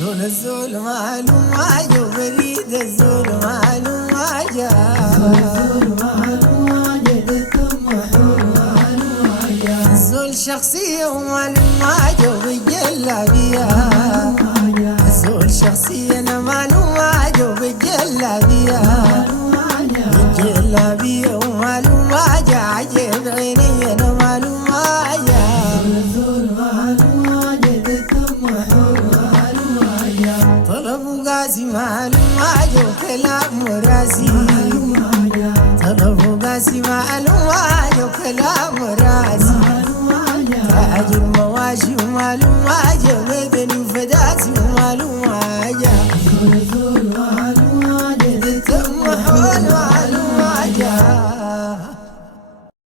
زول الزول معلوم واجه وبريد الزول معلوم واجه الزول معلوم واجه الطمحور معلوم واجه الزول شخصية ومعلوم واجه وبالجلابية الزول شخصية أنا معلوم واجه وبالجلابية بالجلابية ومعلوم واجه عجب عيني أنا معلوم واجه الزول معلوم واجه الطمحور معلوم واجه طلب قاسي معلوم واجه وكلام مراسي طلب قاسي معلوم واجه وكلام مراسي تاج المواشي ومعلوم واجه